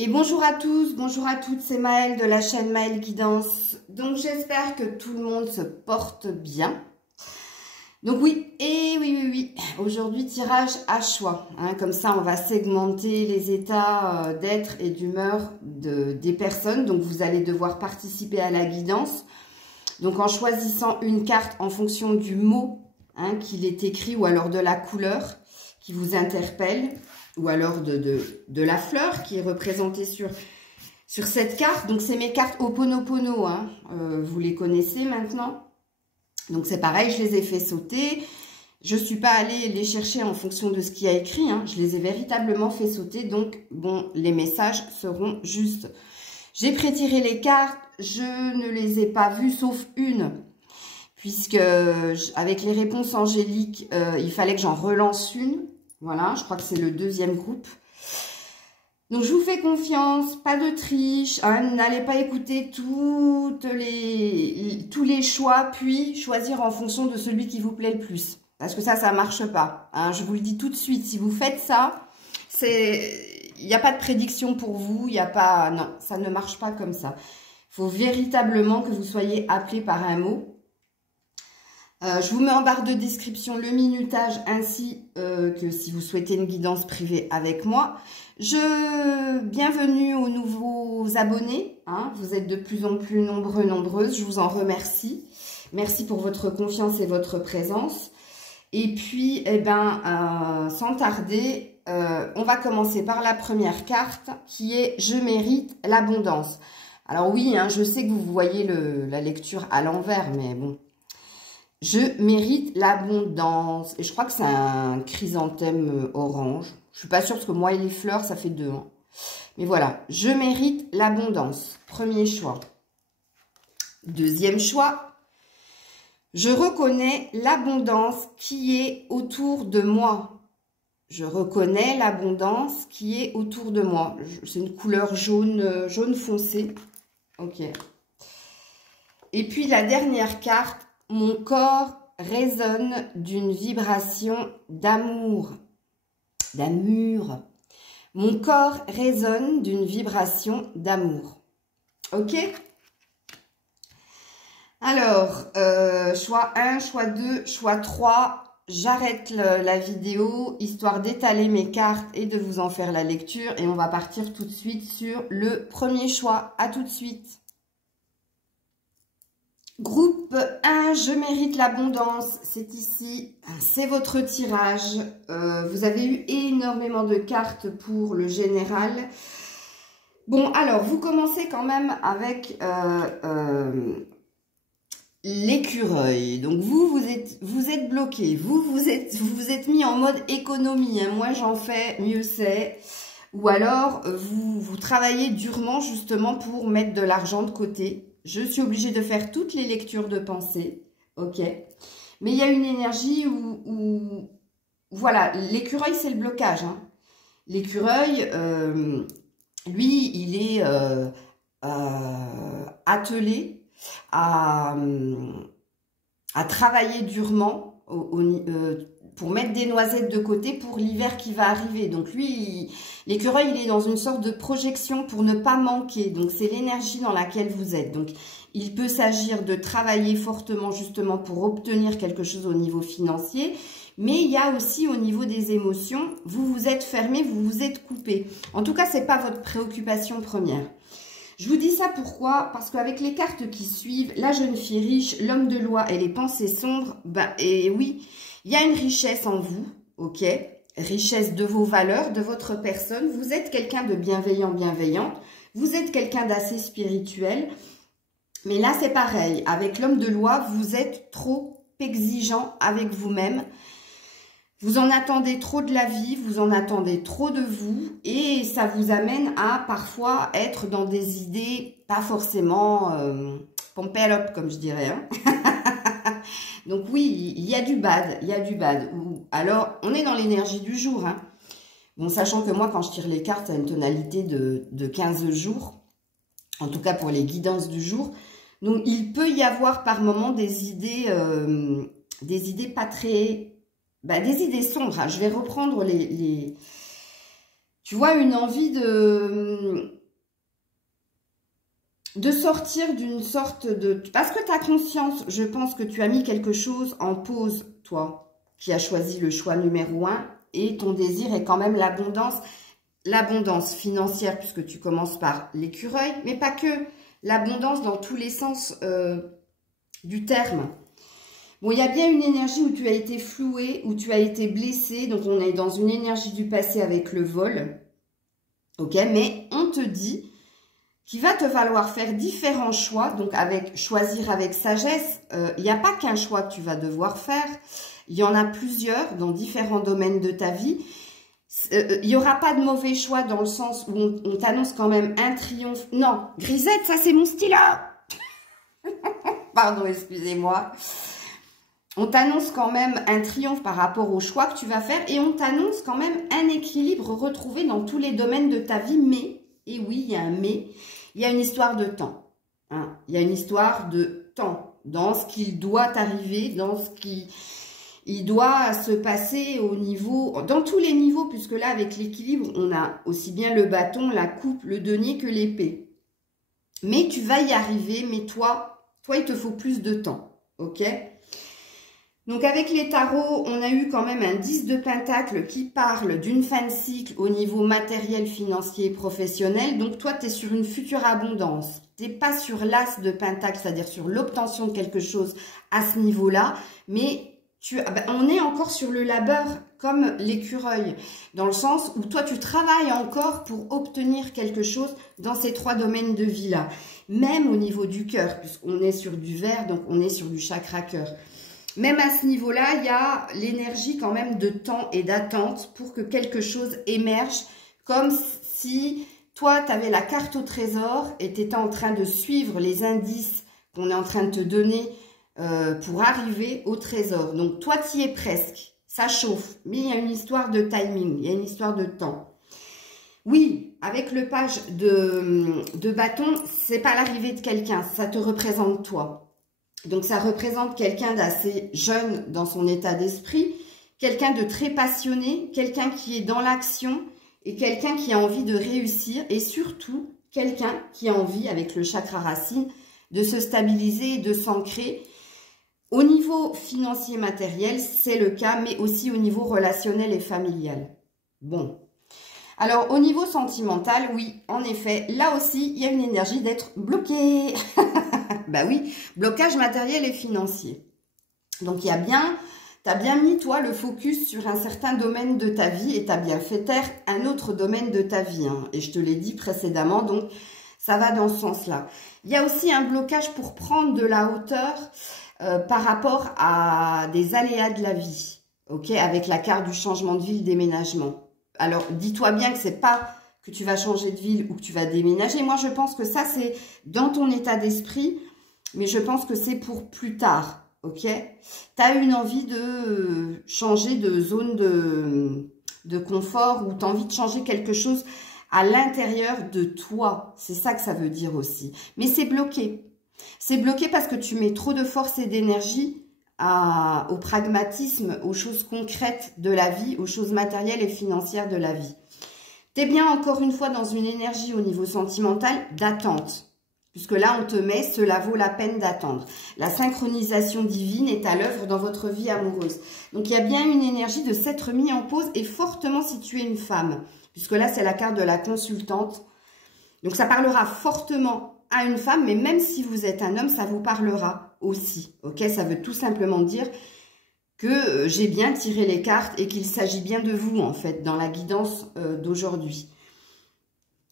Et bonjour à tous, bonjour à toutes, c'est Maëlle de la chaîne Maëlle Guidance. Donc j'espère que tout le monde se porte bien. Donc oui, aujourd'hui tirage à choix. Comme ça, on va segmenter les états d'être et d'humeur des personnes. Donc vous allez devoir participer à la guidance. Donc en choisissant une carte en fonction du mot qu'il est écrit ou alors de la couleur qui vous interpelle. Ou alors de la fleur qui est représentée sur cette carte. Donc, c'est mes cartes Ho'oponopono. Vous les connaissez maintenant. Donc, c'est pareil, je les ai fait sauter. Je ne suis pas allée les chercher en fonction de ce qu'il y a écrit. Je les ai véritablement fait sauter. Donc, bon, les messages seront justes. J'ai prétiré les cartes. Je ne les ai pas vues, sauf une. Puisque, avec les réponses angéliques, il fallait que j'en relance une. Voilà, je crois que c'est le deuxième groupe. Donc, je vous fais confiance, pas de triche. N'allez pas écouter tous les choix, puis choisir en fonction de celui qui vous plaît le plus. Parce que ça ne marche pas. Je vous le dis tout de suite, si vous faites ça, il n'y a pas de prédiction pour vous. Non, ça ne marche pas comme ça. Il faut véritablement que vous soyez appelé par un mot. Je vous mets en barre de description le minutage ainsi que si vous souhaitez une guidance privée avec moi. Bienvenue aux nouveaux abonnés. Vous êtes de plus en plus nombreux, nombreuses. Je vous en remercie. Merci pour votre confiance et votre présence. Et puis, sans tarder, on va commencer par la première carte qui est « Je mérite l'abondance ». Alors oui, je sais que vous voyez la lecture à l'envers, mais bon. Je mérite l'abondance. Et je crois que c'est un chrysanthème orange. Je suis pas sûre parce que moi et les fleurs, ça fait deux. Mais voilà, je mérite l'abondance. Premier choix. Deuxième choix. Je reconnais l'abondance qui est autour de moi. Je reconnais l'abondance qui est autour de moi. C'est une couleur jaune foncé. Ok. Et puis la dernière carte. Mon corps résonne d'une vibration d'amour. D'amour. Mon corps résonne d'une vibration d'amour. Ok? Alors, choix 1, choix 2, choix 3. J'arrête la vidéo, histoire d'étaler mes cartes et de vous en faire la lecture. Et on va partir tout de suite sur le premier choix. À tout de suite. Groupe 1, je mérite l'abondance, c'est ici, c'est votre tirage. Vous avez eu énormément de cartes pour le général. Bon, alors, vous commencez quand même avec l'écureuil. Donc, vous êtes bloqué, vous êtes mis en mode économie. Moi, j'en fais, mieux c'est. Ou alors, vous travaillez durement justement pour mettre de l'argent de côté. Je suis obligée de faire toutes les lectures de pensée, ok. Mais il y a une énergie où voilà, l'écureuil, c'est le blocage. L'écureuil, lui, il est attelé à travailler durement pour mettre des noisettes de côté pour l'hiver qui va arriver. Donc lui, l'écureuil, il est dans une sorte de projection pour ne pas manquer. Donc c'est l'énergie dans laquelle vous êtes. Donc il peut s'agir de travailler fortement justement pour obtenir quelque chose au niveau financier. Mais il y a aussi au niveau des émotions, vous vous êtes fermé, vous vous êtes coupé. En tout cas, ce n'est pas votre préoccupation première. Je vous dis ça pourquoi? Parce qu'avec les cartes qui suivent, la jeune fille riche, l'homme de loi et les pensées sombres, et oui, il y a une richesse en vous, ok? Richesse de vos valeurs, de votre personne. Vous êtes quelqu'un de bienveillant, bienveillante. Vous êtes quelqu'un d'assez spirituel. Mais là, c'est pareil. Avec l'homme de loi, vous êtes trop exigeant avec vous-même. Vous en attendez trop de la vie, vous en attendez trop de vous. Et ça vous amène à parfois être dans des idées pas forcément pompélope, comme je dirais. Donc oui, il y a du bad, il y a du bad. Alors, on est dans l'énergie du jour. Bon, sachant que moi, quand je tire les cartes, ça a une tonalité de 15 jours. En tout cas, pour les guidances du jour. Donc, il peut y avoir par moment des idées pas très... des idées sombres. Je vais reprendre tu vois, une envie de sortir d'une sorte de... Parce que tu as conscience, je pense que tu as mis quelque chose en pause, toi, qui as choisi le choix numéro 1, et ton désir est quand même l'abondance financière, puisque tu commences par l'écureuil, mais pas que, l'abondance dans tous les sens du terme. Bon, il y a bien une énergie où tu as été floué, où tu as été blessé. Donc, on est dans une énergie du passé avec le vol. Ok, mais on te dit qu'il va te falloir faire différents choix. Donc, choisir avec sagesse. Il n'y a pas qu'un choix que tu vas devoir faire. Il y en a plusieurs dans différents domaines de ta vie. Il n'y aura pas de mauvais choix dans le sens où on t'annonce quand même un triomphe. Non, Grisette, ça c'est mon stylo. Pardon, excusez-moi. On t'annonce quand même un triomphe par rapport au choix que tu vas faire et on t'annonce quand même un équilibre retrouvé dans tous les domaines de ta vie. Mais, et oui, il y a un mais, il y a une histoire de temps. Hein. Il y a une histoire de temps dans ce qu'il doit arriver, dans ce qui il doit se passer au niveau, dans tous les niveaux, puisque là, avec l'équilibre, on a aussi bien le bâton, la coupe, le denier que l'épée. Mais tu vas y arriver, mais toi, il te faut plus de temps, ok ? Donc, avec les tarots, on a eu quand même un 10 de pentacle qui parle d'une fin de cycle au niveau matériel, financier et professionnel. Donc, toi, tu es sur une future abondance. Tu n'es pas sur l'as de pentacle, c'est-à-dire sur l'obtention de quelque chose à ce niveau-là. Mais on est encore sur le labeur comme l'écureuil, dans le sens où toi, tu travailles encore pour obtenir quelque chose dans ces 3 domaines de vie-là. Même au niveau du cœur, puisqu'on est sur du vert, donc on est sur du chakra cœur. Même à ce niveau-là, il y a l'énergie quand même de temps et d'attente pour que quelque chose émerge, comme si toi, tu avais la carte au trésor et tu étais en train de suivre les indices qu'on est en train de te donner pour arriver au trésor. Donc, toi, tu y es presque. Ça chauffe, mais il y a une histoire de timing, il y a une histoire de temps. Oui, avec le page de bâton, c'est pas l'arrivée de quelqu'un, ça te représente toi. Donc, ça représente quelqu'un d'assez jeune dans son état d'esprit, quelqu'un de très passionné, quelqu'un qui est dans l'action et quelqu'un qui a envie de réussir et surtout, quelqu'un qui a envie, avec le chakra racine, de se stabiliser et de s'ancrer. Au niveau financier matériel, c'est le cas, mais aussi au niveau relationnel et familial. Bon. Alors, au niveau sentimental, oui, en effet, là aussi, il y a une énergie d'être bloqué. Bah oui, blocage matériel et financier. Donc, tu as bien mis, toi, le focus sur un certain domaine de ta vie et tu as bien fait taire un autre domaine de ta vie. Hein. Et je te l'ai dit précédemment, donc ça va dans ce sens-là. Il y a aussi un blocage pour prendre de la hauteur par rapport à des aléas de la vie, ok, avec la carte du changement de ville, déménagement. Alors, dis-toi bien que c'est pas que tu vas changer de ville ou que tu vas déménager. Moi, je pense que ça, c'est dans ton état d'esprit, mais je pense que c'est pour plus tard, ok. Tu as une envie de changer de zone de confort ou tu as envie de changer quelque chose à l'intérieur de toi. C'est ça que ça veut dire aussi. Mais c'est bloqué. C'est bloqué parce que tu mets trop de force et d'énergie au pragmatisme, aux choses concrètes de la vie, aux choses matérielles et financières de la vie. Tu es bien encore une fois dans une énergie au niveau sentimental d'attente. Puisque là, on te met, cela vaut la peine d'attendre. La synchronisation divine est à l'œuvre dans votre vie amoureuse. Donc, il y a bien une énergie de s'être mis en pause et fortement si tu es une femme. Puisque là, c'est la carte de la consultante. Donc, ça parlera fortement à une femme, mais même si vous êtes un homme, ça vous parlera aussi. Ok, ça veut tout simplement dire que j'ai bien tiré les cartes et qu'il s'agit bien de vous, en fait, dans la guidance d'aujourd'hui.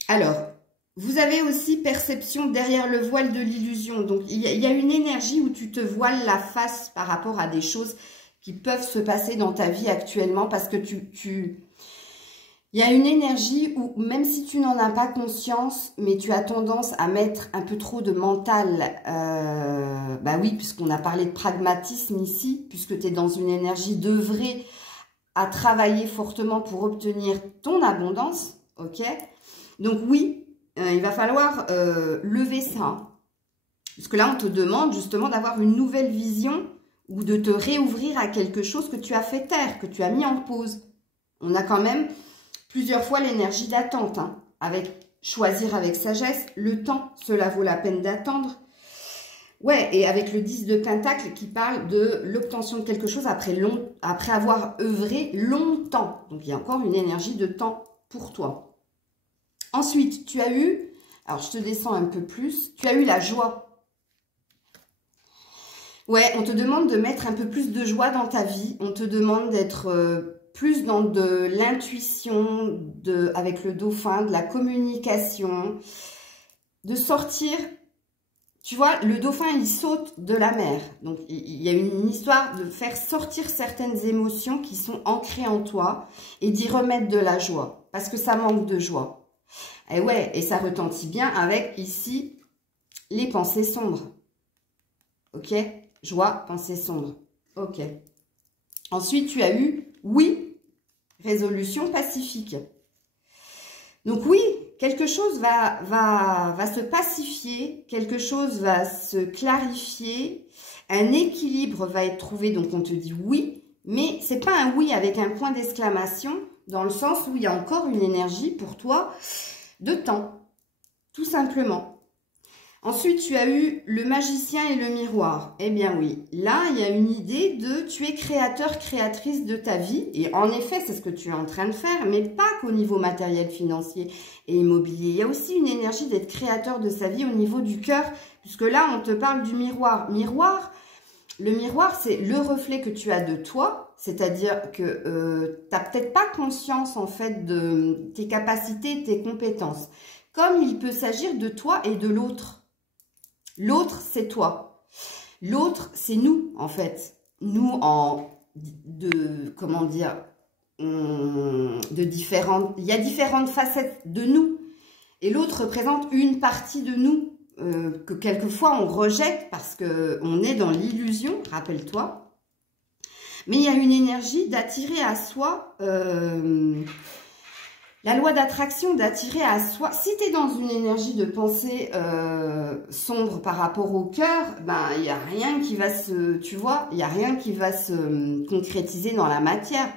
Alors, vous avez aussi perception derrière le voile de l'illusion. Donc, il y a une énergie où tu te voiles la face par rapport à des choses qui peuvent se passer dans ta vie actuellement parce que il y a une énergie où, même si tu n'en as pas conscience, mais tu as tendance à mettre un peu trop de mental, bah oui, puisqu'on a parlé de pragmatisme ici, puisque tu es dans une énergie d'œuvrer à travailler fortement pour obtenir ton abondance, ok? Donc oui, il va falloir lever ça, parce que là, on te demande justement d'avoir une nouvelle vision ou de te réouvrir à quelque chose que tu as fait taire, que tu as mis en pause. On a quand même plusieurs fois l'énergie d'attente, hein, avec choisir avec sagesse, le temps, cela vaut la peine d'attendre. Ouais, et avec le 10 de Pentacle qui parle de l'obtention de quelque chose après avoir œuvré longtemps. Donc, il y a encore une énergie de temps pour toi. Ensuite, tu as eu, alors je te descends un peu plus, tu as eu la joie. Ouais, on te demande de mettre un peu plus de joie dans ta vie. On te demande d'être plus dans de l'intuition, avec le dauphin, de la communication, de sortir. Tu vois, le dauphin, il saute de la mer. Donc, il y a une histoire de faire sortir certaines émotions qui sont ancrées en toi et d'y remettre de la joie. Parce que ça manque de joie. Et ouais, et ça retentit bien avec, ici, les pensées sombres. Ok? Joie, pensée sombre. Ok. Ensuite, tu as eu, oui, résolution pacifique. Donc oui, quelque chose va se pacifier, quelque chose va se clarifier, un équilibre va être trouvé, donc on te dit oui, mais c'est pas un oui avec un point d'exclamation, dans le sens où il y a encore une énergie pour toi de temps, tout simplement. Ensuite, tu as eu le magicien et le miroir. Eh bien oui, là, il y a une idée de tu es créateur, créatrice de ta vie. Et en effet, c'est ce que tu es en train de faire, mais pas qu'au niveau matériel, financier et immobilier. Il y a aussi une énergie d'être créateur de sa vie au niveau du cœur, puisque là, on te parle du miroir. Le miroir, c'est le reflet que tu as de toi, c'est-à-dire que tu n'as peut-être pas conscience, en fait, de tes capacités, tes compétences. Comme il peut s'agir de toi et de l'autre. L'autre, c'est toi. L'autre, c'est nous, en fait. Nous, comment dire, il y a différentes facettes de nous. Et l'autre représente une partie de nous que quelquefois on rejette parce qu'on est dans l'illusion, rappelle-toi. Mais il y a une énergie d'attirer à soi... la loi d'attraction, d'attirer à soi. Si tu es dans une énergie de pensée sombre par rapport au cœur, ben il n'y a rien qui va tu vois, il n'y a rien qui va se concrétiser dans la matière.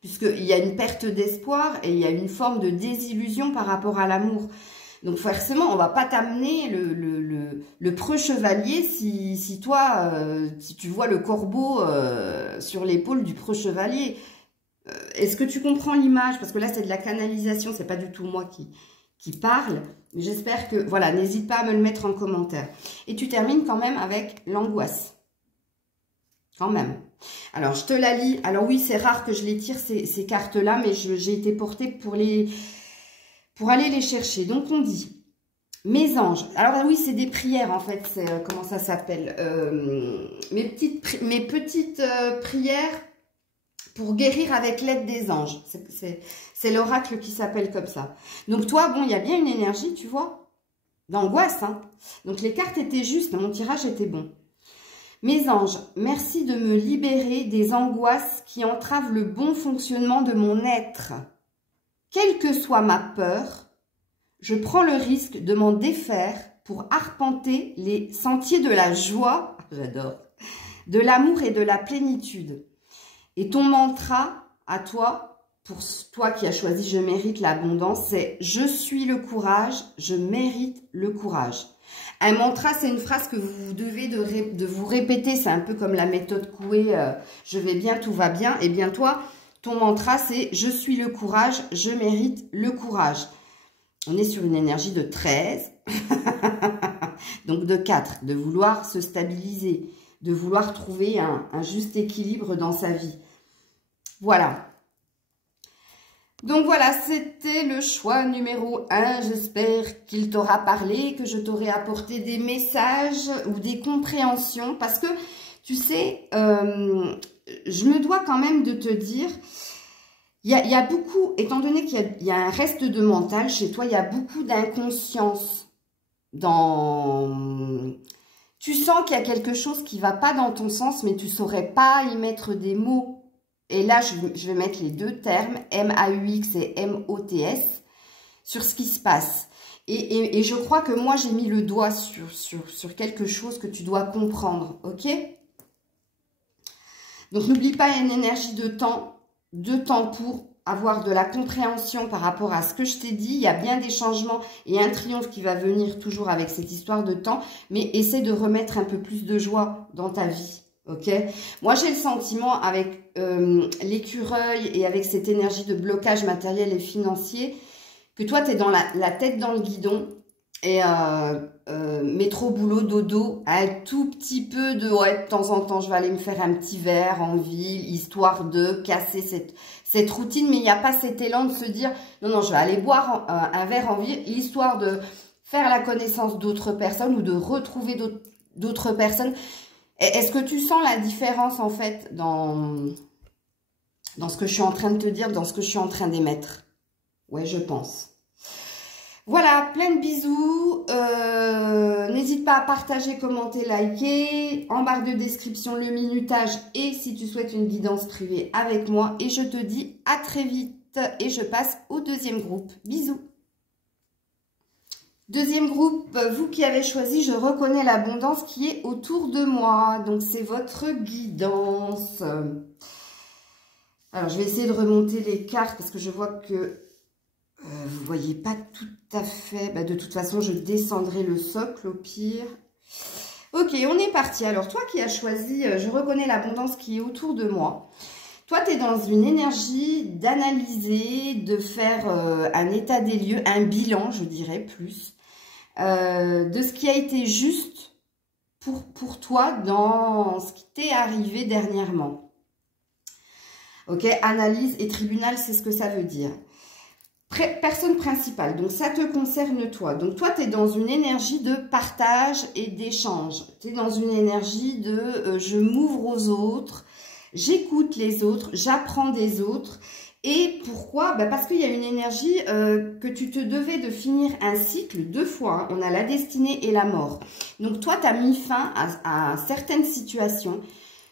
Puisqu'il y a une perte d'espoir et il y a une forme de désillusion par rapport à l'amour. Donc forcément, on ne va pas t'amener le preux chevalier si toi, si tu vois le corbeau sur l'épaule du preux chevalier. Est-ce que tu comprends l'image? Parce que là, c'est de la canalisation, c'est pas du tout moi qui parle. Mais j'espère que... Voilà, n'hésite pas à me le mettre en commentaire. Et tu termines quand même avec l'angoisse. Quand même. Alors, je te la lis. Alors oui, c'est rare que je les tire, ces cartes-là, mais j'ai été portée pour aller les chercher. Donc, on dit... Mes anges. Alors oui, c'est des prières, en fait. Comment ça s'appelle? Mes petites prières... pour guérir avec l'aide des anges. C'est l'oracle qui s'appelle comme ça. Donc toi, bon, il y a bien une énergie, tu vois, d'angoisse. Hein. Donc les cartes étaient justes, mon tirage était bon. Mes anges, merci de me libérer des angoisses qui entravent le bon fonctionnement de mon être. Quelle que soit ma peur, je prends le risque de m'en défaire pour arpenter les sentiers de la joie, j'adore, de l'amour et de la plénitude. Et ton mantra à toi, pour toi qui as choisi « Je mérite l'abondance », c'est « Je suis le courage, je mérite le courage ». Un mantra, c'est une phrase que vous devez de vous répéter. C'est un peu comme la méthode Coué, je vais bien, tout va bien. Et bien toi, ton mantra, c'est « Je suis le courage, je mérite le courage ». On est sur une énergie de 13, donc de 4, de vouloir se stabiliser, de vouloir trouver un juste équilibre dans sa vie. Voilà. Donc voilà, c'était le choix numéro 1. J'espère qu'il t'aura parlé, que je t'aurai apporté des messages ou des compréhensions. Parce que, tu sais, je me dois quand même de te dire, il y a beaucoup, étant donné qu'il y a un reste de mental chez toi, il y a beaucoup d'inconscience dans... Tu sens qu'il y a quelque chose qui ne va pas dans ton sens, mais tu ne saurais pas y mettre des mots. Et là, je vais mettre les deux termes, M-A-U-X et M-O-T-S, sur ce qui se passe. Et je crois que moi, j'ai mis le doigt sur quelque chose que tu dois comprendre, ok? Donc, n'oublie pas, il y a une énergie de temps pour avoir de la compréhension par rapport à ce que je t'ai dit. Il y a bien des changements et un triomphe qui va venir toujours avec cette histoire de temps. Mais essaie de remettre un peu plus de joie dans ta vie. Ok? Moi, j'ai le sentiment avec l'écureuil et avec cette énergie de blocage matériel et financier que toi, tu es dans la tête dans le guidon. Et métro, boulot, dodo, un tout petit peu de ouais, de temps en temps, je vais aller me faire un petit verre en ville, histoire de casser cette routine. Mais il n'y a pas cet élan de se dire, non, non, je vais aller boire un verre en ville, histoire de faire la connaissance d'autres personnes ou de retrouver d'autres personnes. Est-ce que tu sens la différence, en fait, dans ce que je suis en train de te dire, dans ce que je suis en train d'émettre? Ouais, je pense. Voilà, plein de bisous. N'hésite pas à partager, commenter, liker. En barre de description, le minutage et si tu souhaites une guidance privée avec moi. Et je te dis à très vite. Et je passe au deuxième groupe. Bisous. Deuxième groupe, vous qui avez choisi, je reconnais l'abondance qui est autour de moi. Donc, c'est votre guidance. Alors, je vais essayer de remonter les cartes parce que je vois que vous ne voyez pas tout à fait. Bah, de toute façon, je descendrai le socle au pire. Ok, on est parti. Alors, toi qui as choisi, je reconnais l'abondance qui est autour de moi. Toi, tu es dans une énergie d'analyser, de faire un état des lieux, un bilan, je dirais plus, de ce qui a été juste pour toi dans ce qui t'est arrivé dernièrement. Ok, analyse et tribunal, c'est ce que ça veut dire. Personne principale, donc ça te concerne toi. Donc toi, tu es dans une énergie de partage et d'échange. Tu es dans une énergie de je m'ouvre aux autres, j'écoute les autres, j'apprends des autres. Et pourquoi? Bah parce qu'il y a une énergie que tu te devais de finir un cycle 2 fois. Hein. On a la destinée et la mort. Donc toi, tu as mis fin à certaines situations.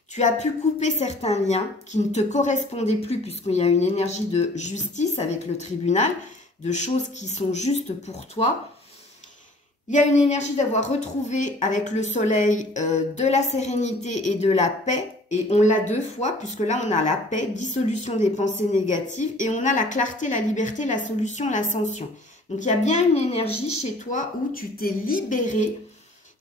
Tu as pu couper certains liens qui ne te correspondaient plus puisqu'il y a une énergie de justice avec le tribunal, de choses qui sont justes pour toi. Il y a une énergie d'avoir retrouvé avec le soleil de la sérénité et de la paix. Et on l'a 2 fois puisque là, on a la paix, dissolution des pensées négatives. Et on a la clarté, la liberté, la solution, l'ascension. Donc, il y a bien une énergie chez toi où tu t'es libéré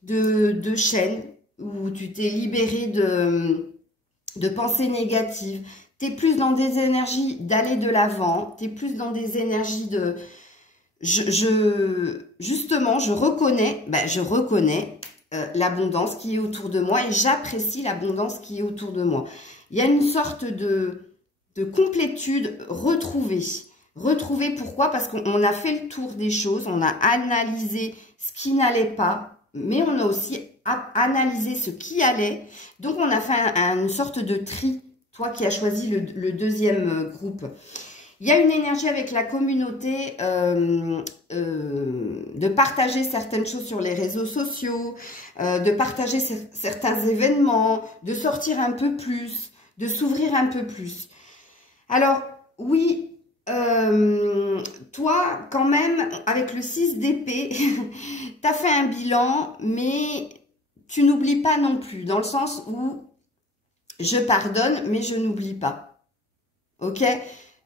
de chaînes, où tu t'es libéré de pensées négatives. Tu es plus dans des énergies d'aller de l'avant. Tu es plus dans des énergies de... Justement, je reconnais l'abondance qui est autour de moi et j'apprécie l'abondance qui est autour de moi. Il y a une sorte de complétude retrouvée. Retrouvée, pourquoi? Parce qu'on a fait le tour des choses, on a analysé ce qui n'allait pas, mais on a aussi analysé ce qui allait. Donc, on a fait une sorte de tri, toi qui as choisi le deuxième groupe. Il y a une énergie avec la communauté de partager certaines choses sur les réseaux sociaux, de partager certains événements, de sortir un peu plus, de s'ouvrir un peu plus. Alors, oui... toi, quand même, avec le 6 d'épée, tu as fait un bilan, mais tu n'oublies pas non plus, dans le sens où je pardonne, mais je n'oublie pas. Ok?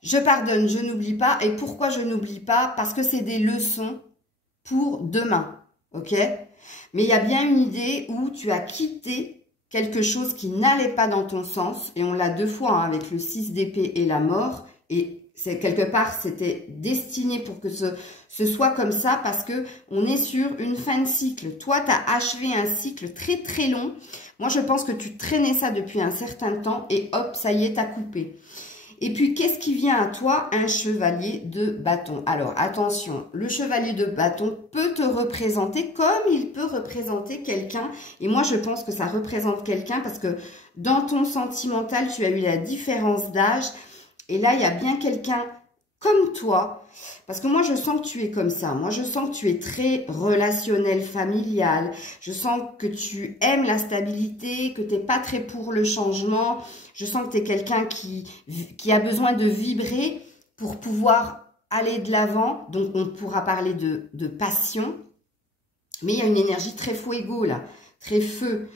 Je pardonne, je n'oublie pas. Et pourquoi je n'oublie pas? Parce que c'est des leçons pour demain. Ok? Mais il y a bien une idée où tu as quitté quelque chose qui n'allait pas dans ton sens. Et on l'a 2 fois hein, avec le 6 d'épée et la mort. Et c'est quelque part, c'était destiné pour que ce soit comme ça parce que on est sur une fin de cycle. Toi, tu as achevé un cycle très très long. Moi, je pense que tu traînais ça depuis un certain temps et hop, ça y est, t'as coupé. Et puis, qu'est-ce qui vient à toi? Un chevalier de bâton. Alors, attention, le chevalier de bâton peut te représenter comme il peut représenter quelqu'un. Et moi, je pense que ça représente quelqu'un parce que dans ton sentimental, tu as eu la différence d'âge. Et là, il y a bien quelqu'un comme toi. Parce que moi, je sens que tu es comme ça. Moi, je sens que tu es très relationnel, familial. Je sens que tu aimes la stabilité, que tu n'es pas très pour le changement. Je sens que tu es quelqu'un qui a besoin de vibrer pour pouvoir aller de l'avant. Donc, on pourra parler de passion. Mais il y a une énergie très fuego, là. Très feu.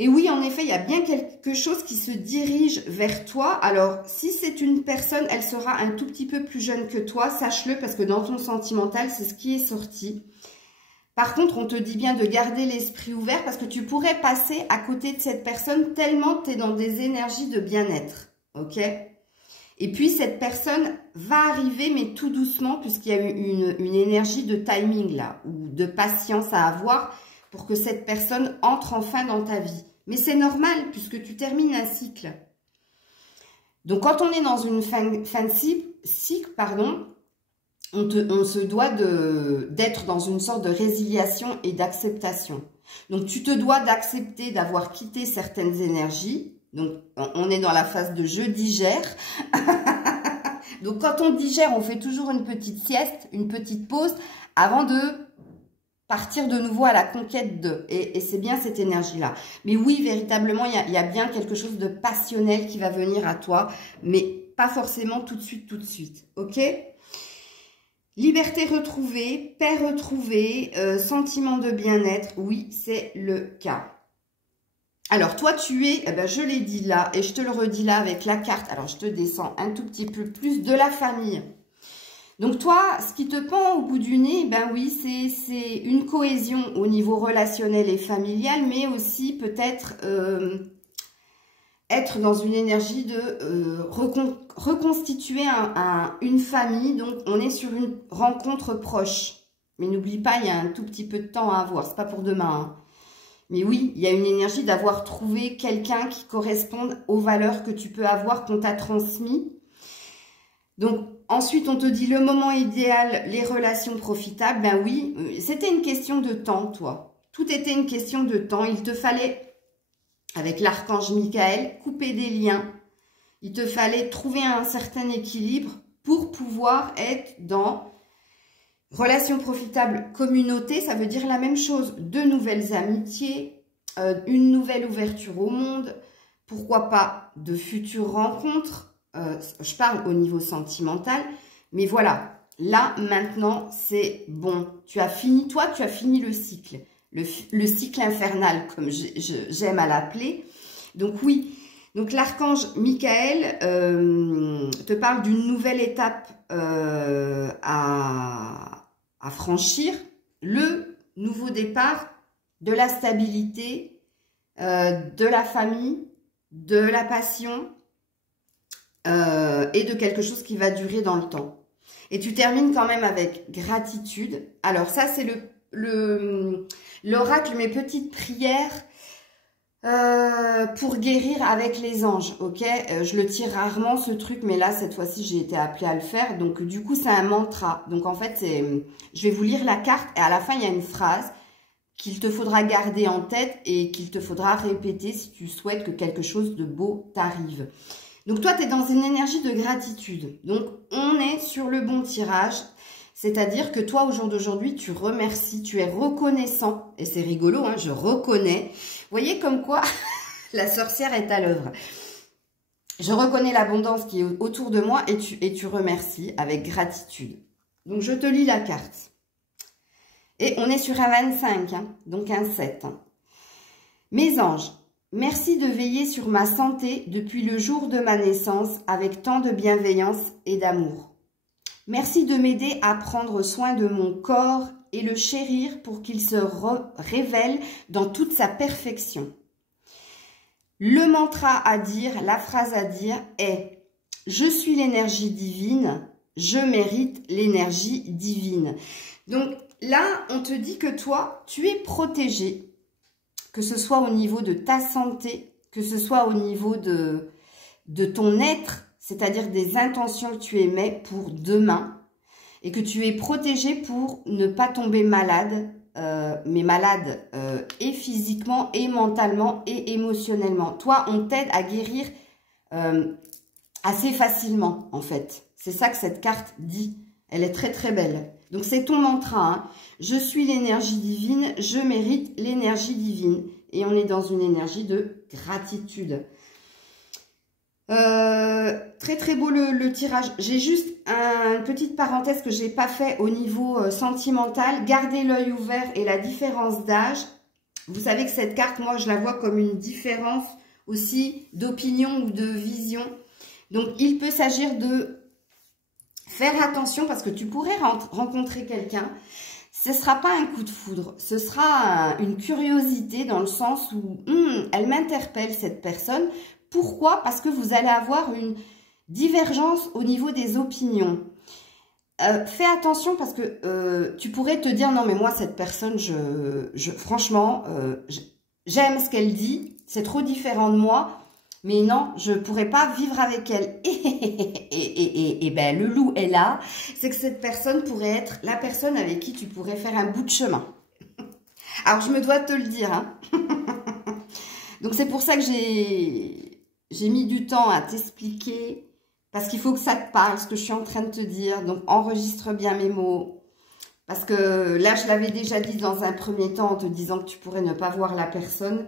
Et oui, en effet, il y a bien quelque chose qui se dirige vers toi. Alors, si c'est une personne, elle sera un tout petit peu plus jeune que toi, sache-le, parce que dans ton sentimental, c'est ce qui est sorti. Par contre, on te dit bien de garder l'esprit ouvert parce que tu pourrais passer à côté de cette personne tellement tu es dans des énergies de bien-être. Ok? Et puis, cette personne va arriver, mais tout doucement, puisqu'il y a eu une énergie de timing là, ou de patience à avoir pour que cette personne entre enfin dans ta vie. Mais c'est normal, puisque tu termines un cycle. Donc, quand on est dans une fin de cycle, pardon, on se doit d'être dans une sorte de résiliation et d'acceptation. Donc, tu te dois d'accepter d'avoir quitté certaines énergies. Donc, on est dans la phase de je digère. Donc, quand on digère, on fait toujours une petite sieste, une petite pause avant de partir de nouveau à la conquête de. Et c'est bien cette énergie-là. Mais oui, véritablement, il y a bien quelque chose de passionnel qui va venir à toi, mais pas forcément tout de suite. Ok? Liberté retrouvée, paix retrouvée, sentiment de bien-être, oui, c'est le cas. Alors, toi, tu es, eh ben, je l'ai dit là, et je te le redis là avec la carte. Alors, je te descends un tout petit peu plus de la famille. Donc, toi, ce qui te pend au bout du nez, ben oui, c'est une cohésion au niveau relationnel et familial, mais aussi peut-être être dans une énergie de reconstituer une famille. Donc, on est sur une rencontre proche. Mais n'oublie pas, il y a un tout petit peu de temps à avoir. C'est pas pour demain, hein. Mais oui, il y a une énergie d'avoir trouvé quelqu'un qui corresponde aux valeurs que tu peux avoir, qu'on t'a transmis. Donc, ensuite, on te dit le moment idéal, les relations profitables. Ben oui, c'était une question de temps, toi. Tout était une question de temps. Il te fallait, avec l'archange Michael, couper des liens. Il te fallait trouver un certain équilibre pour pouvoir être dans relations profitables, communauté. Ça veut dire la même chose. De nouvelles amitiés, une nouvelle ouverture au monde. Pourquoi pas de futures rencontres. Je parle au niveau sentimental, mais voilà, là, maintenant, c'est bon. Tu as fini, toi, tu as fini le cycle. Le cycle infernal, comme j'aime à l'appeler. Donc oui, donc l'archange Michael te parle d'une nouvelle étape à franchir. Le nouveau départ, de la stabilité, de la famille, de la passion, et de quelque chose qui va durer dans le temps. Et tu termines quand même avec gratitude. Alors ça, c'est l'oracle, mes petites prières pour guérir avec les anges, ok? Je le tire rarement ce truc, mais là, cette fois-ci, j'ai été appelée à le faire. Donc, du coup, c'est un mantra. Donc, en fait, je vais vous lire la carte et à la fin, il y a une phrase qu'il te faudra garder en tête et qu'il te faudra répéter si tu souhaites que quelque chose de beau t'arrive. Donc, toi, tu es dans une énergie de gratitude. Donc, on est sur le bon tirage. C'est-à-dire que toi, au jour d'aujourd'hui, tu remercies, tu es reconnaissant. Et c'est rigolo, hein, je reconnais. Vous voyez comme quoi la sorcière est à l'œuvre. Je reconnais l'abondance qui est autour de moi et tu remercies avec gratitude. Donc, je te lis la carte. Et on est sur un 25, hein, donc un 7. Hein. Mes anges, merci de veiller sur ma santé depuis le jour de ma naissance avec tant de bienveillance et d'amour. Merci de m'aider à prendre soin de mon corps et le chérir pour qu'il se révèle dans toute sa perfection. Le mantra à dire, la phrase à dire est « Je suis l'énergie divine, je mérite l'énergie divine ». Donc là, on te dit que toi, tu es protégé. Que ce soit au niveau de ta santé, que ce soit au niveau de ton être, c'est-à-dire des intentions que tu émets pour demain, et que tu es protégé pour ne pas tomber malade, mais malade et physiquement, et mentalement, et émotionnellement. Toi, on t'aide à guérir assez facilement, en fait. C'est ça que cette carte dit. Elle est très très belle. Donc, c'est ton mantra. Hein. Je suis l'énergie divine, je mérite l'énergie divine. Et on est dans une énergie de gratitude. Très très beau le tirage. J'ai juste une petite parenthèse que je n'ai pas fait au niveau sentimental. Gardez l'œil ouvert et la différence d'âge. vous savez que cette carte, moi, je la vois comme une différence aussi d'opinion ou de vision. Donc, il peut s'agir de faire attention parce que tu pourrais rencontrer quelqu'un. Ce ne sera pas un coup de foudre, ce sera une curiosité dans le sens où elle m'interpelle cette personne. Pourquoi? Parce que vous allez avoir une divergence au niveau des opinions. Fais attention parce que tu pourrais te dire non mais moi cette personne, franchement, j'aime ce qu'elle dit, c'est trop différent de moi. Mais non, je ne pourrais pas vivre avec elle. Et ben, le loup est là. C'est que cette personne pourrait être la personne avec qui tu pourrais faire un bout de chemin. Alors, je me dois te le dire. Hein. Donc, c'est pour ça que j'ai mis du temps à t'expliquer. Parce qu'il faut que ça te parle, ce que je suis en train de te dire. Donc, enregistre bien mes mots. Parce que là, je l'avais déjà dit dans un premier temps en te disant que tu pourrais ne pas voir la personne.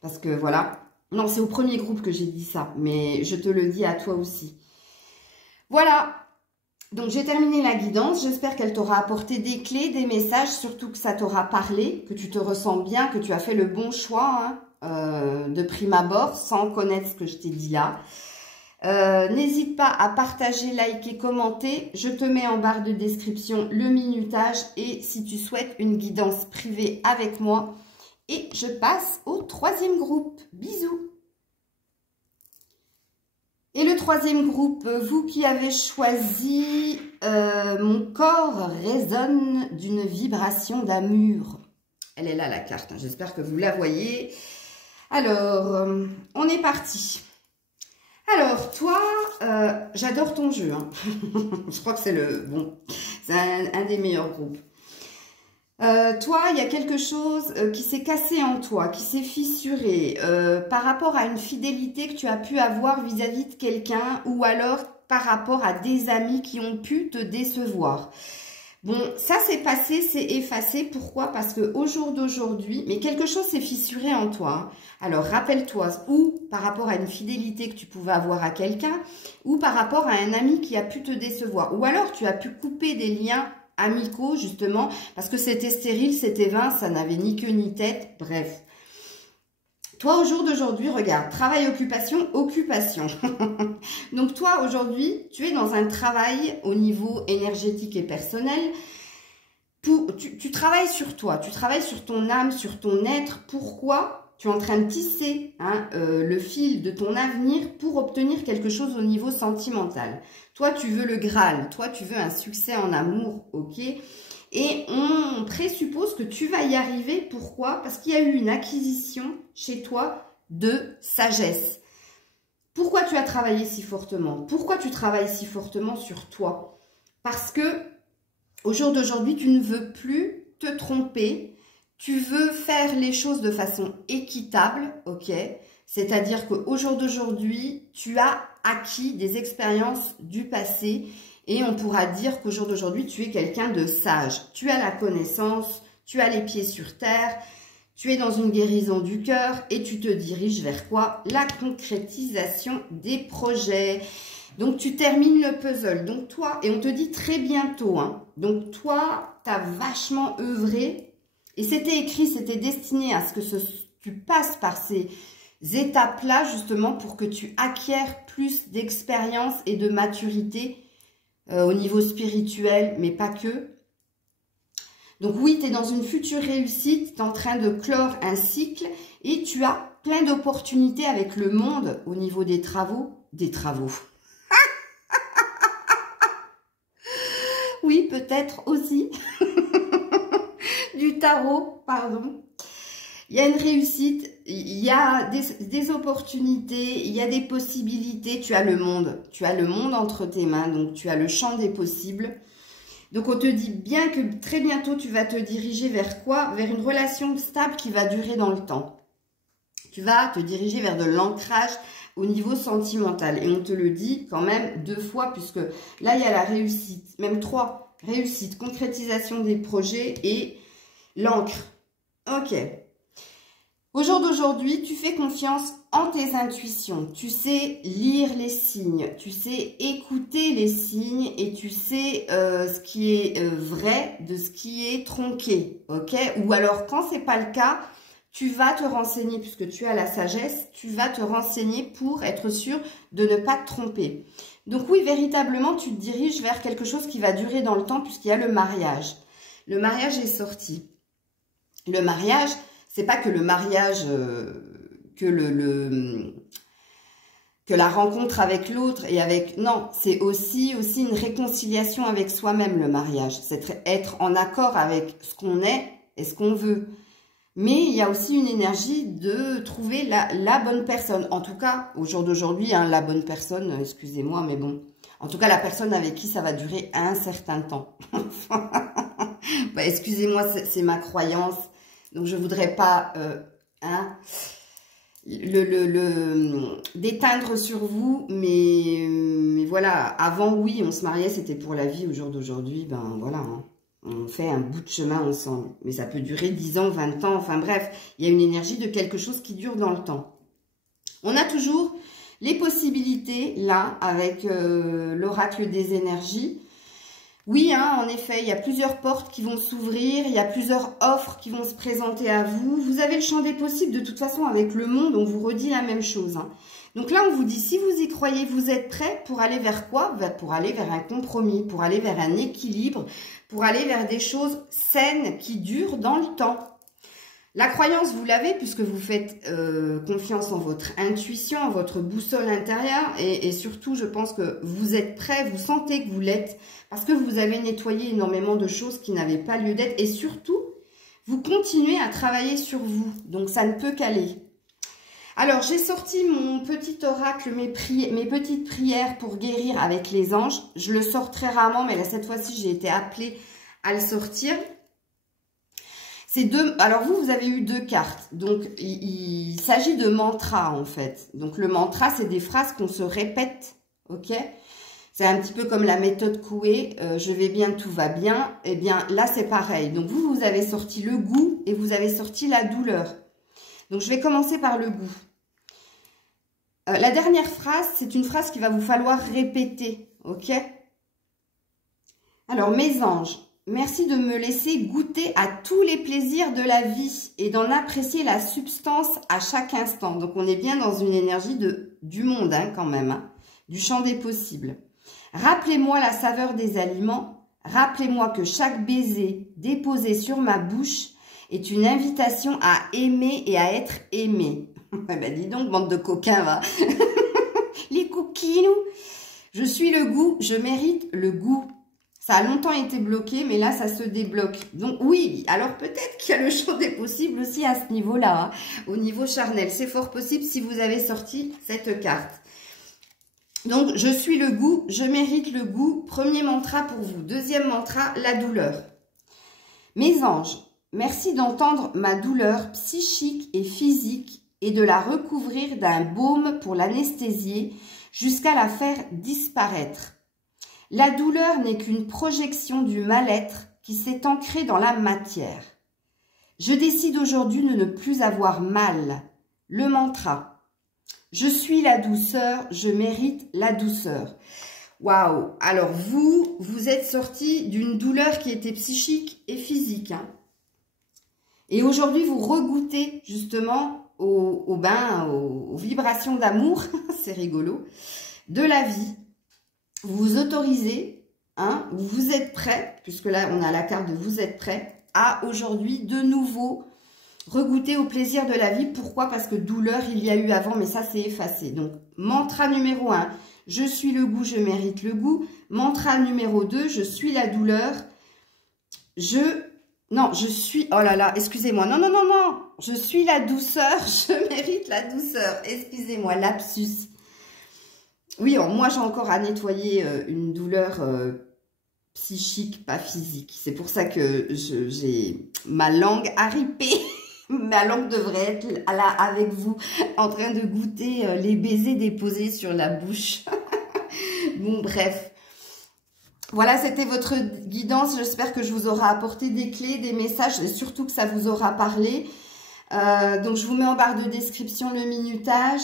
Parce que, voilà... Non, c'est au premier groupe que j'ai dit ça, mais je te le dis à toi aussi. Voilà, donc j'ai terminé la guidance. J'espère qu'elle t'aura apporté des clés, des messages, surtout que ça t'aura parlé, que tu te ressens bien, que tu as fait le bon choix de prime abord, sans connaître ce que je t'ai dit là. N'hésite pas à partager, liker, commenter. Je te mets en barre de description le minutage et si tu souhaites une guidance privée avec moi, et je passe au troisième groupe. Bisous. Et le troisième groupe, vous qui avez choisi mon corps résonne d'une vibration d'amour. Elle est là la carte, hein. J'espère que vous la voyez. Alors, on est parti. Alors, toi, j'adore ton jeu. Hein. Je crois que c'est un des meilleurs groupes. Toi, il y a quelque chose qui s'est cassé en toi, qui s'est fissuré par rapport à une fidélité que tu as pu avoir vis-à-vis de quelqu'un ou alors par rapport à des amis qui ont pu te décevoir. Bon, ça s'est passé, c'est effacé. Pourquoi? Parce qu'au jour d'aujourd'hui, mais quelque chose s'est fissuré en toi. Hein. Alors, rappelle-toi, ou par rapport à une fidélité que tu pouvais avoir à quelqu'un, ou par rapport à un ami qui a pu te décevoir. Ou alors, tu as pu couper des liens amicaux, justement, parce que c'était stérile, c'était vain, ça n'avait ni queue ni tête, bref. Toi, au jour d'aujourd'hui, regarde, travail, occupation, occupation. Donc, toi, aujourd'hui, tu es dans un travail au niveau énergétique et personnel. Tu travailles sur toi, tu travailles sur ton âme, sur ton être. Pourquoi? Tu es en train de tisser le fil de ton avenir pour obtenir quelque chose au niveau sentimental. Toi, tu veux le Graal. Toi, tu veux un succès en amour, ok? Et on présuppose que tu vas y arriver. Pourquoi? Parce qu'il y a eu une acquisition chez toi de sagesse. Pourquoi tu as travaillé si fortement? Pourquoi tu travailles si fortement sur toi? Parce que au jour d'aujourd'hui, tu ne veux plus te tromper. Tu veux faire les choses de façon équitable, ok? C'est-à-dire qu'au jour d'aujourd'hui, tu as acquis des expériences du passé et on pourra dire qu'au jour d'aujourd'hui, tu es quelqu'un de sage. Tu as la connaissance, tu as les pieds sur terre, tu es dans une guérison du cœur et tu te diriges vers quoi? La concrétisation des projets. Donc, tu termines le puzzle. Donc, toi, et on te dit très bientôt, hein. Donc, toi, tu as vachement œuvré et c'était écrit, c'était destiné à ce que tu passes par ces étapes-là, justement, pour que tu acquières plus d'expérience et de maturité au niveau spirituel, mais pas que. Donc oui, tu es dans une future réussite, tu es en train de clore un cycle et tu as plein d'opportunités avec le monde au niveau des travaux. Oui, peut-être aussi. Du tarot, pardon. Il y a une réussite, il y a des opportunités, il y a des possibilités. Tu as le monde entre tes mains, donc tu as le champ des possibles. Donc, on te dit bien que très bientôt, tu vas te diriger vers quoi? Vers une relation stable qui va durer dans le temps. Tu vas te diriger vers de l'ancrage au niveau sentimental. Et on te le dit quand même 2 fois, puisque là, il y a la réussite, même 3. Réussite, concrétisation des projets et l'encre. Ok. Au jour d'aujourd'hui, tu fais confiance en tes intuitions. Tu sais lire les signes, tu sais écouter les signes et tu sais ce qui est vrai de ce qui est tronqué, ok? Ou alors, quand c'est pas le cas, tu vas te renseigner, puisque tu as la sagesse, tu vas te renseigner pour être sûr de ne pas te tromper. Donc oui, véritablement, tu te diriges vers quelque chose qui va durer dans le temps, puisqu'il y a le mariage. Le mariage est sorti. Le mariage, c'est pas que le mariage, que la rencontre avec l'autre et avec... Non, c'est aussi une réconciliation avec soi-même, le mariage. C'est être en accord avec ce qu'on est et ce qu'on veut. Mais il y a aussi une énergie de trouver la bonne personne. En tout cas, au jour d'aujourd'hui, hein, la bonne personne, excusez-moi, mais bon. En tout cas, la personne avec qui ça va durer un certain temps. Bah, excusez-moi, c'est ma croyance. Donc, je voudrais pas déteindre sur vous. Mais voilà, avant, oui, on se mariait, c'était pour la vie. Au jour d'aujourd'hui, ben voilà, hein. On fait un bout de chemin ensemble. Mais ça peut durer 10 ans, 20 ans. Enfin bref, il y a une énergie de quelque chose qui dure dans le temps. On a toujours les possibilités, là, avec l'oracle des énergies. Oui, hein, en effet, il y a plusieurs portes qui vont s'ouvrir. Il y a plusieurs offres qui vont se présenter à vous. Vous avez le champ des possibles. De toute façon, avec le monde, on vous redit la même chose, hein. Donc là, on vous dit, si vous y croyez, vous êtes prêts pour aller vers quoi? Pour aller vers un compromis, pour aller vers un équilibre, pour aller vers des choses saines qui durent dans le temps. La croyance, vous l'avez puisque vous faites confiance en votre intuition, en votre boussole intérieure. Et surtout, je pense que vous êtes prêts, vous sentez que vous l'êtes parce que vous avez nettoyé énormément de choses qui n'avaient pas lieu d'être. Et surtout, vous continuez à travailler sur vous. Donc, ça ne peut qu'aller. Alors, j'ai sorti mon petit oracle, mes petites prières pour guérir avec les anges. Je le sors très rarement, mais là, cette fois-ci, j'ai été appelée à le sortir. C'est deux. Alors, vous avez eu 2 cartes. Donc, il s'agit de mantras, en fait. Donc, le mantra, c'est des phrases qu'on se répète, ok? C'est un petit peu comme la méthode Coué, je vais bien, tout va bien. Eh bien, là, c'est pareil. Donc, vous avez sorti le goût et vous avez sorti la douleur. Donc, je vais commencer par le goût. La dernière phrase, c'est une phrase qu'il va vous falloir répéter, ok? Alors, mes anges, merci de me laisser goûter à tous les plaisirs de la vie et d'en apprécier la substance à chaque instant. Donc, on est bien dans une énergie du monde, hein, quand même, hein, du champ des possibles. Rappelez-moi la saveur des aliments. Rappelez-moi que chaque baiser déposé sur ma bouche est une invitation à aimer et à être aimé. Ben dis donc, bande de coquins, va. Les coquinous. Je suis le goût, je mérite le goût. Ça a longtemps été bloqué, mais là, ça se débloque. Donc oui, alors peut-être qu'il y a le champ des possibles aussi à ce niveau-là, hein, au niveau charnel. C'est fort possible si vous avez sorti cette carte. Donc, je suis le goût, je mérite le goût. Premier mantra pour vous. Deuxième mantra, la douleur. Mes anges, merci d'entendre ma douleur psychique et physique et de la recouvrir d'un baume pour l'anesthésier jusqu'à la faire disparaître. La douleur n'est qu'une projection du mal-être qui s'est ancré dans la matière. Je décide aujourd'hui de ne plus avoir mal. Le mantra. Je suis la douceur, je mérite la douceur. Waouh! Alors vous êtes sorti d'une douleur qui était psychique et physique, hein. Et aujourd'hui, vous regoutez justement aux vibrations d'amour, c'est rigolo, de la vie. Vous vous autorisez, hein, vous êtes prêts, puisque là, on a la carte de vous êtes prêts, à aujourd'hui de nouveau regoûter au plaisir de la vie. Pourquoi? Parce que douleur, il y a eu avant, mais ça, c'est effacé. Donc, mantra numéro 1, je suis le goût, je mérite le goût. Mantra numéro 2, je suis la douleur. Non, je suis... Oh là là, excusez-moi. Non. Je suis la douceur, je mérite la douceur. Excusez-moi, lapsus. Oui, moi, j'ai encore à nettoyer une douleur psychique, pas physique. C'est pour ça que j'ai ma langue arripée. Ma langue devrait être là avec vous, en train de goûter les baisers déposés sur la bouche. Bon, bref. Voilà, c'était votre guidance. J'espère que je vous aurai apporté des clés, des messages et surtout que ça vous aura parlé. Donc, je vous mets en barre de description le minutage.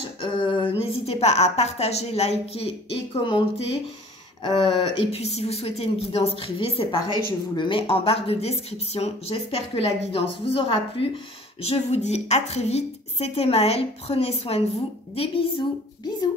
N'hésitez pas à partager, liker et commenter. Et puis, si vous souhaitez une guidance privée, c'est pareil, je vous le mets en barre de description. J'espère que la guidance vous aura plu. Je vous dis à très vite. C'était Maëlle. Prenez soin de vous. Des bisous. Bisous.